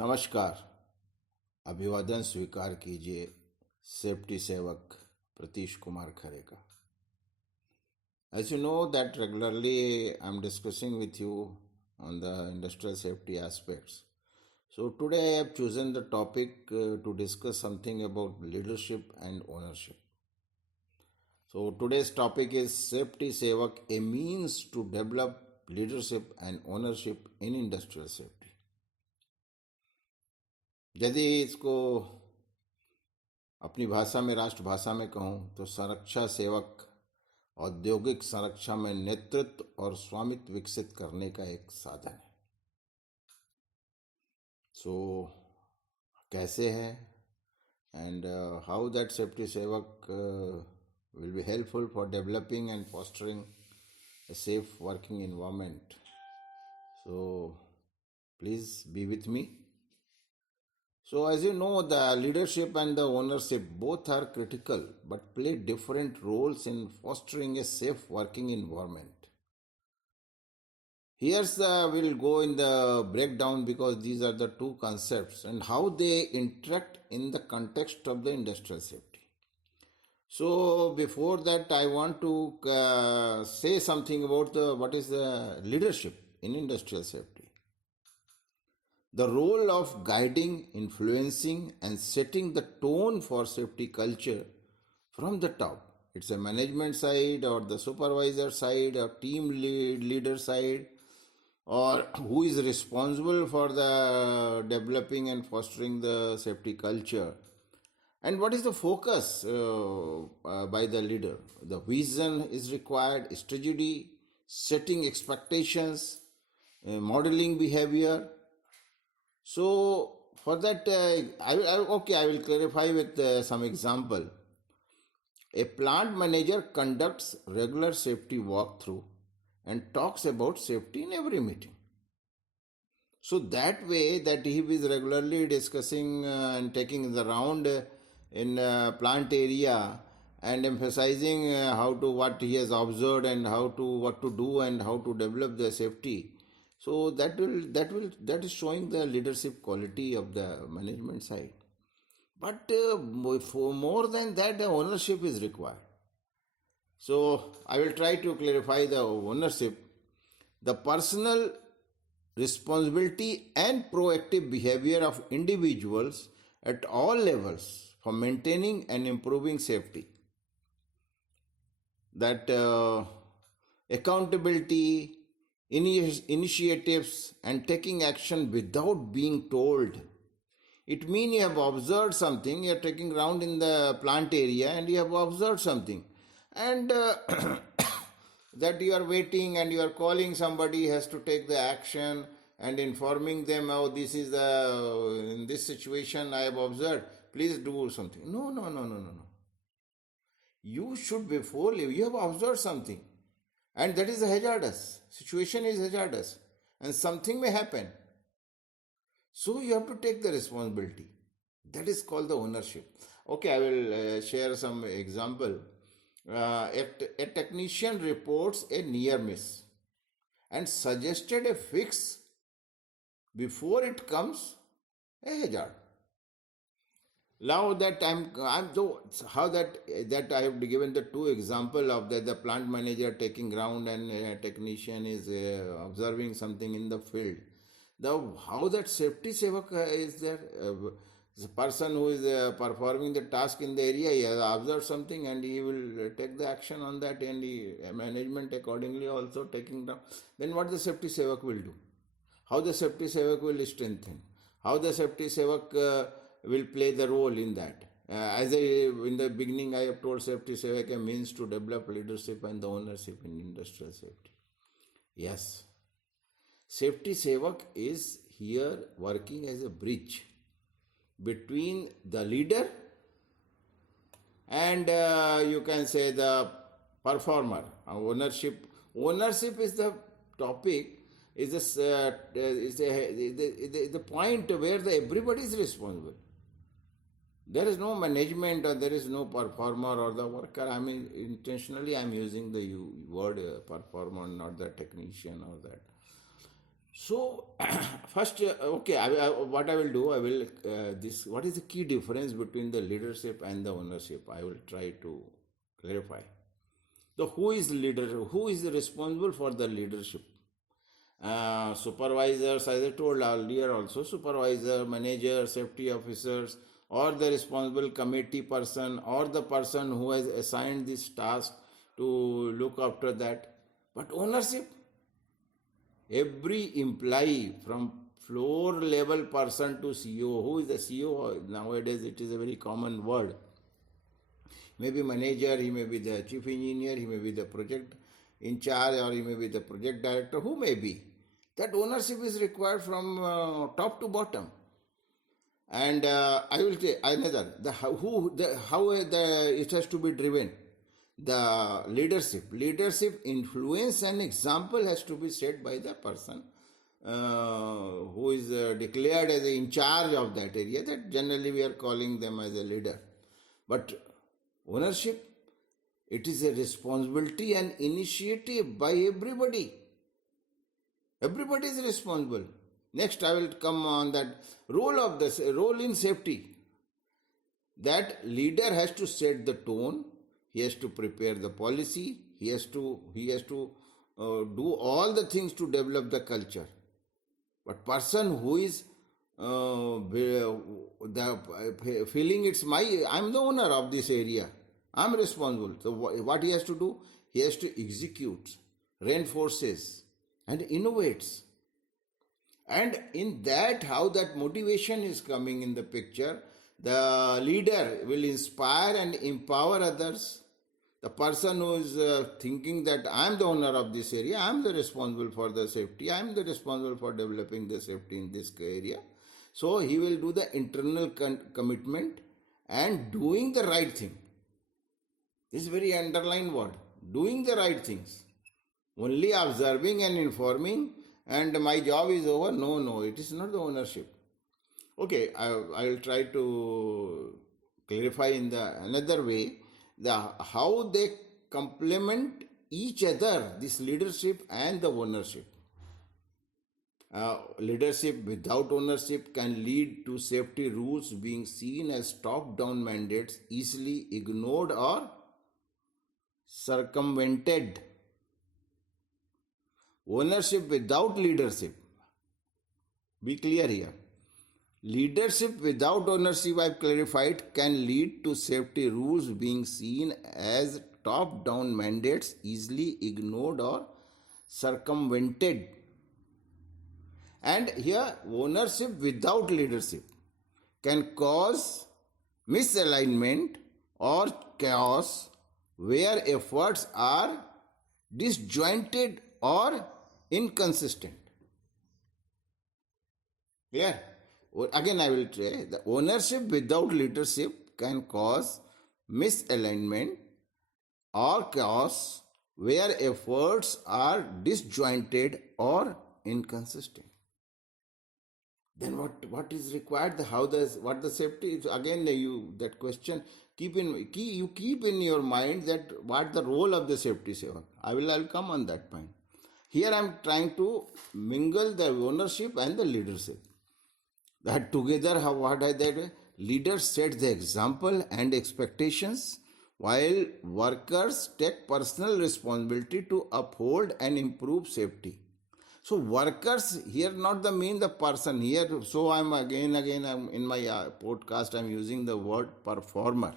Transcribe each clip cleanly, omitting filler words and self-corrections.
नमस्कार। अभिवादन स्वीकार कीजिए सेफ्टी सेवक प्रतीश कुमार खरे का। As you know that regularly I'm discussing with you on the industrial safety aspects. So today I have chosen the topic to discuss something about leadership and ownership. So today's topic is safety sevak, a means to develop leadership and ownership in industrial safety. यदि इसको अपनी भाषा में राष्ट्रभाषा में कहूँ तो संरक्षा सेवक औद्योगिक संरक्षा में नेतृत्व और स्वामित्व विकसित करने का एक साधन है। सो कैसे है एंड हाउ दैट सेफ्टी सेवक will be helpful for developing and fostering a safe working environment. So please be with me. So as you know, the leadership and the ownership both are critical but play different roles in fostering a safe working environment. We'll go in the breakdown because these are the two concepts and how they interact in the context of the industrial safety. So before that, I want to say something about what is the leadership in industrial safety. The role of guiding, influencing, and setting the tone for safety culture from the top. It's a management side or the supervisor side or team leader side, or who is responsible for the developing and fostering the safety culture. And what is the focus by the leader? The vision is required, strategy, setting expectations, modeling behavior. So for that, I will clarify with some example. A plant manager conducts regular safety walkthrough and talks about safety in every meeting. So that way that he is regularly discussing and taking the round in plant area and emphasizing what he has observed and what to do and how to develop the safety. So that is showing the leadership quality of the management side. But for more than that, the ownership is required. So I will try to clarify the ownership. The personal responsibility and proactive behavior of individuals at all levels for maintaining and improving safety. That accountability, initiatives, and taking action without being told. It means you have observed something, you are taking round in the plant area and you have observed something. And that you are waiting and you are calling somebody has to take the action and informing them, oh, this is in this situation I have observed, please do something. No. You should, before you have observed something and that is hazardous, situation is hazardous and something may happen. So you have to take the responsibility. That is called the ownership. Okay, I will share some example. A technician reports a near miss and suggested a fix before it comes a hazard. Now that how that I have given the two example of the plant manager taking ground and a technician is observing something in the field. How that safety sevak is there. The person who is performing the task in the area, he has observed something and he will take the action on that, and management accordingly also taking down. Then what the safety sevak will do? How the safety sevak will strengthen? How the safety sevak will play the role in that? In the beginning I have told safety sevak a means to develop leadership and the ownership in industrial safety. Yes. Safety sevak is here working as a bridge between the leader and you can say the performer. Ownership is the topic, is the point where everybody is responsible. There is no management or there is no performer or the worker. I mean, intentionally I am using the word performer, not the technician or that. So, first, okay, what I will do, I will this. What is the key difference between the leadership and the ownership? I will try to clarify. So, who is leader? Who is responsible for the leadership? Supervisors, as I told earlier, also supervisor, manager, safety officers, or the responsible committee person, or the person who has assigned this task to look after that. But ownership, every employee from floor level person to CEO. Who is the CEO? Nowadays, it is a very common word. Maybe manager, he may be the chief engineer, he may be the project in charge, or he may be the project director, who may be. That ownership is required from top to bottom. And I will say another, it has to be driven. The leadership influence and example has to be set by the person who is declared as in charge of that area. That generally we are calling them as a leader. But ownership, it is a responsibility and initiative by everybody. Everybody is responsible. Next, I will come on that role in safety. That leader has to set the tone. He has to prepare the policy. He has to do all the things to develop the culture. But person who is feeling I'm the owner of this area. I'm responsible. So what he has to do? He has to execute, reinforces, and innovates. And in that, how that motivation is coming in the picture, the leader will inspire and empower others. The person who is thinking that I am the owner of this area, I am the responsible for the safety, I am the responsible for developing the safety in this area. So he will do the internal commitment and doing the right thing. This is very underlined word. Doing the right things. Only observing and informing and my job is over. No, it is not the ownership. Okay, I will try to clarify in the another way how they complement each other, this leadership and the ownership. Leadership without ownership can lead to safety rules being seen as top-down mandates, easily ignored or circumvented. Ownership without leadership. Be clear here. Leadership without ownership, I've clarified, can lead to safety rules being seen as top-down mandates, easily ignored or circumvented. And here, ownership without leadership can cause misalignment or chaos where efforts are disjointed or inconsistent. Clear? Again, I will say the ownership without leadership can cause misalignment or chaos where efforts are disjointed or inconsistent. Then what is required? What the safety is? Again, that question you keep in your mind that what the role of the safety saver. I'll come on that point. Here I am trying to mingle the ownership and the leadership. That together, what I did, leaders set the example and expectations, while workers take personal responsibility to uphold and improve safety. So workers here not the mean the person here. So I'm again I'm in my podcast I'm using the word performer.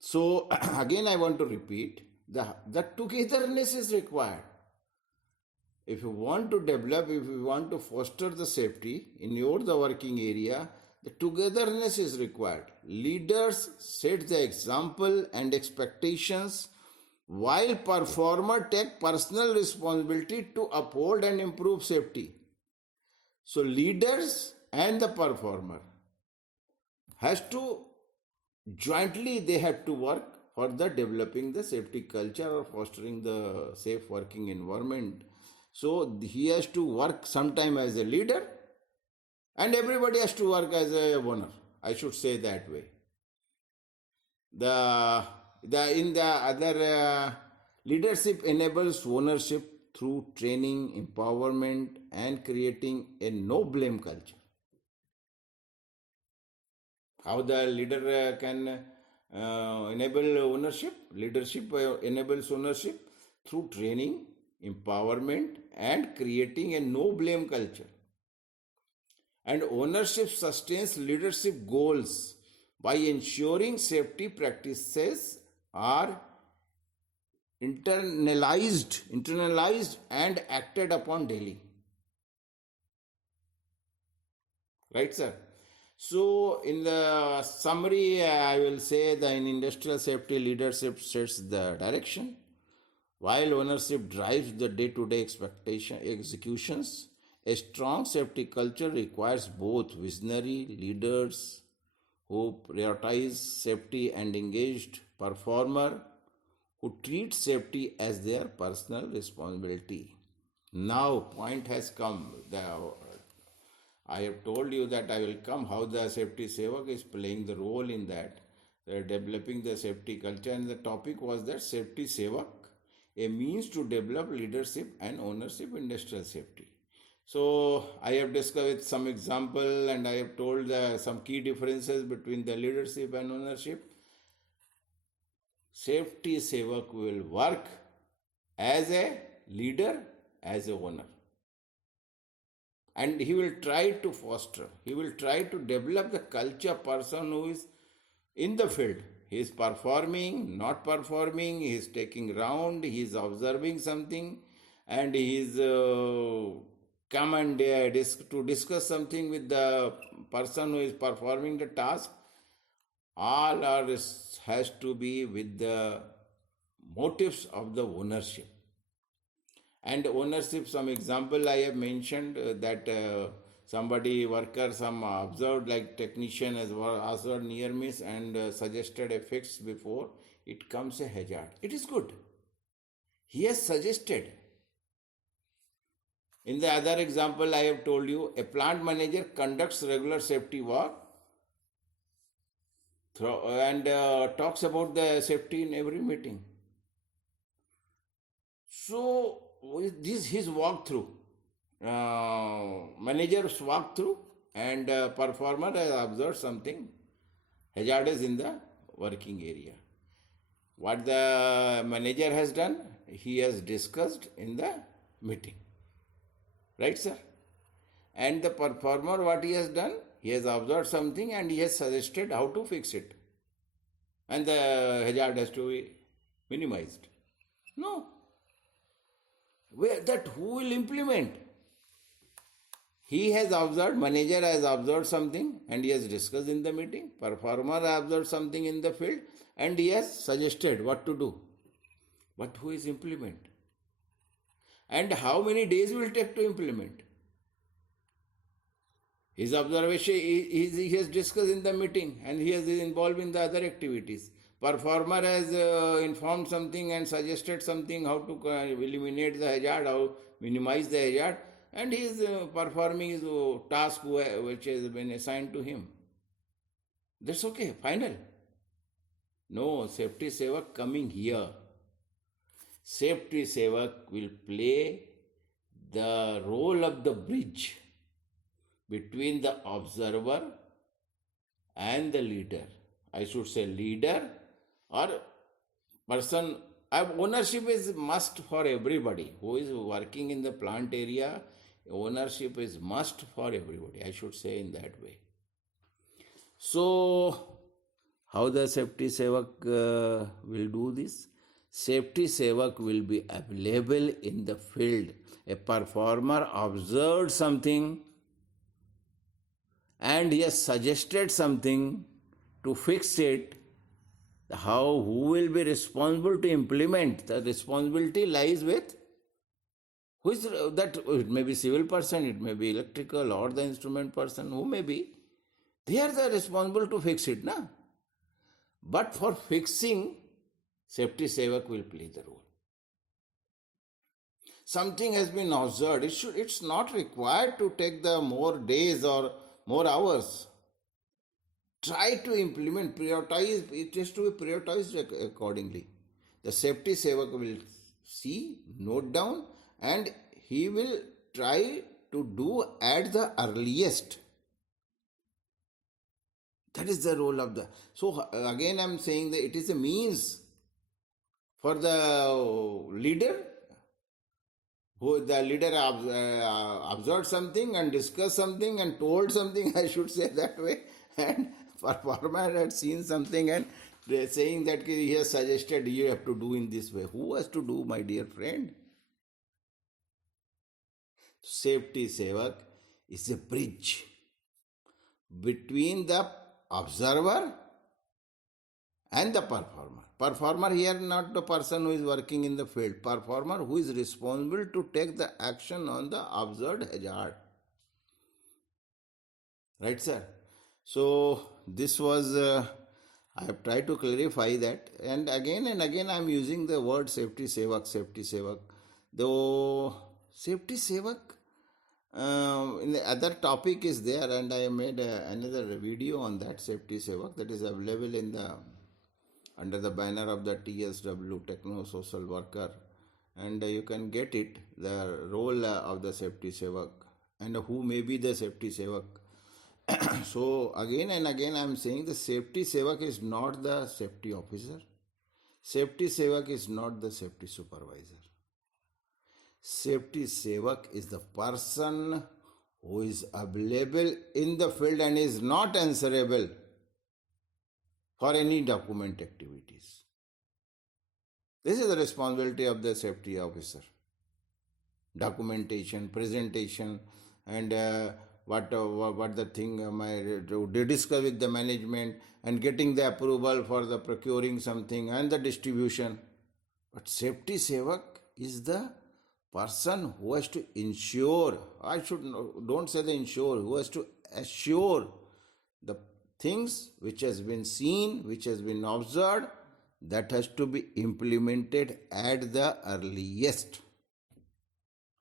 So again I want to repeat the togetherness is required. If you want to develop, if you want to foster the safety in the working area, the togetherness is required. Leaders set the example and expectations, while performer take personal responsibility to uphold and improve safety. So leaders and the performer has to jointly they have to work for the developing the safety culture or fostering the safe working environment. So he has to work sometime as a leader and everybody has to work as a owner. I should say that way. In the other leadership enables ownership through training, empowerment, and creating a no blame culture. How the leader can enable ownership? Leadership enables ownership through training, empowerment, and creating a no blame culture. And ownership sustains leadership goals by ensuring safety practices are internalized and acted upon daily. Right, sir? So, in the summary, I will say that in industrial safety, leadership sets the direction, while ownership drives the day-to-day expectation executions. A strong safety culture requires both visionary leaders who prioritize safety and engaged performer who treat safety as their personal responsibility. Now, point has come. I have told you that I will come how the safety sevak is playing the role in that, developing the safety culture, and the topic was that safety sevak, a means to develop leadership and ownership in industrial safety. So I have discussed with some example and I have told some key differences between the leadership and ownership. Safety sevak will work as a leader, as a owner. And he will try to foster, he will try to develop the culture person who is in the field. He is performing, not performing, he is taking round, he is observing something, and he is come and to discuss something with the person who is performing the task. All has to be with the motives of the ownership. And ownership, some example I have mentioned that somebody, worker, some observed like technician has observed near miss and suggested a fix before it comes a hazard. It is good. He has suggested. In the other example I have told you, a plant manager conducts regular safety work and talks about the safety in every meeting. So this his walkthrough, manager's walkthrough, and performer has observed something hazardous in the working area. What the manager has done, he has discussed in the meeting. Right, sir? And the performer, what he has done, he has observed something and he has suggested how to fix it. And the hazard has to be minimized. No. Who will implement? He has observed, manager has observed something and he has discussed in the meeting. Performer has observed something in the field and he has suggested what to do. But who is implement? And how many days will take to implement? His observation, he has discussed in the meeting and he is involved in the other activities. Performer has informed something and suggested something, how to eliminate the hazard, how minimize the hazard, and he is performing his task which has been assigned to him. That's okay, final. No, safety sevak coming here. Safety sevak will play the role of the bridge between the observer and the leader. I should say leader or person. Ownership is must for everybody who is working in the plant area. Ownership is must for everybody. I should say in that way. So, how the safety sevak will do this? Safety sevak will be available in the field. A performer observed something and he has suggested something to fix it. Who will be responsible to implement? The responsibility lies with who is that? It may be civil person, it may be electrical or the instrument person, who may be. They are the responsible to fix it, na? But for fixing, safety sevak will play the role. Something has been observed. It's not required to take the more days or more hours. Try to implement, prioritize. It has to be prioritized accordingly. The safety sevak will see, note down, and he will try to do at the earliest. That is the role of the. So again, I'm saying that it is a means for the leader, who the leader observed something and discussed something and told something, I should say that way, and performer had seen something and they're saying that he has suggested you have to do in this way. Who has to do, my dear friend? Safety Sevak is a bridge between the observer and the performer. Performer here, not the person who is working in the field. Performer who is responsible to take the action on the observed hazard. Right, sir? So this was, I have tried to clarify that. And again I am using the word Safety Sevak, Safety Sevak. Though Safety Sevak, in the other topic is there, and I made another video on that Safety Sevak that is available in the under the banner of the TSW, Techno Social Worker, and you can get it, the role of the Safety Sevak and who may be the Safety Sevak. So again and again I am saying the Safety Sevak is not the safety officer. Safety Sevak is not the safety supervisor. Safety Sevak is the person who is available in the field and is not answerable for any document activities. This is the responsibility of the safety officer. Documentation, presentation, and what the thing they discuss with the management and getting the approval for the procuring something and the distribution. But Safety Sevak is the person who has to ensure, don't say the ensure, who has to assure the things which has been seen, which has been observed, that has to be implemented at the earliest.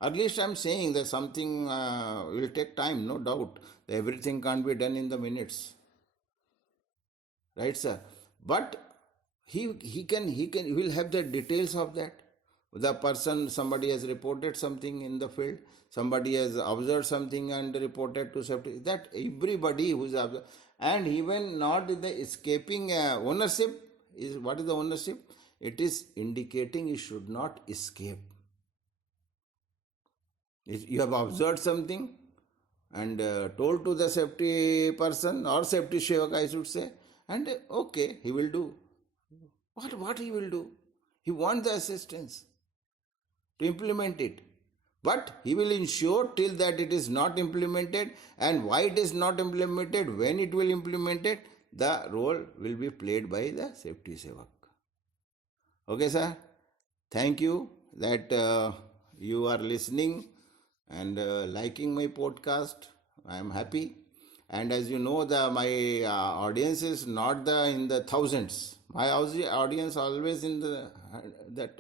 Earliest I'm saying that something will take time, no doubt. Everything can't be done in the minutes. Right, sir? But he will have the details of that. The person, somebody has reported something in the field, somebody has observed something and reported to safety. That everybody who is observed, and even not the escaping ownership is, what is the ownership? It is indicating you should not escape. You have observed something and told to the safety person or Safety Sevak, I should say, and okay, he will do. What he will do? He wants the assistance to implement it. But he will ensure till that it is not implemented, and why it is not implemented, when it will implemented, the role will be played by the Safety Sevak. Okay, sir? Thank you that you are listening and liking my podcast. I am happy. And as you know, my audience is not in the thousands. My audience always in that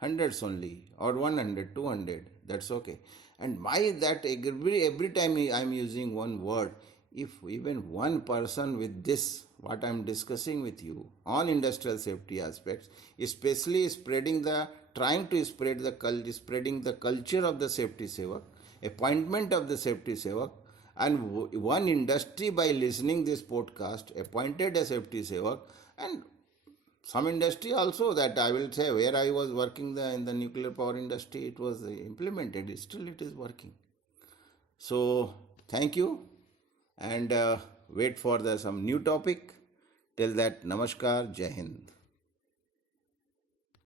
hundreds only, or 100, 200. That's okay. And every time I'm using one word, if even one person with this, what I'm discussing with you on industrial safety aspects, especially trying to spreading the culture of the Safety Sevak, appointment of the Safety Sevak, and one industry by listening this podcast appointed a Safety Sevak, and some industry also, that I will say, where I was working in the nuclear power industry, it was implemented. Still it is working. So thank you, and wait for some new topic. Till that, Namaskar, Jai Hind.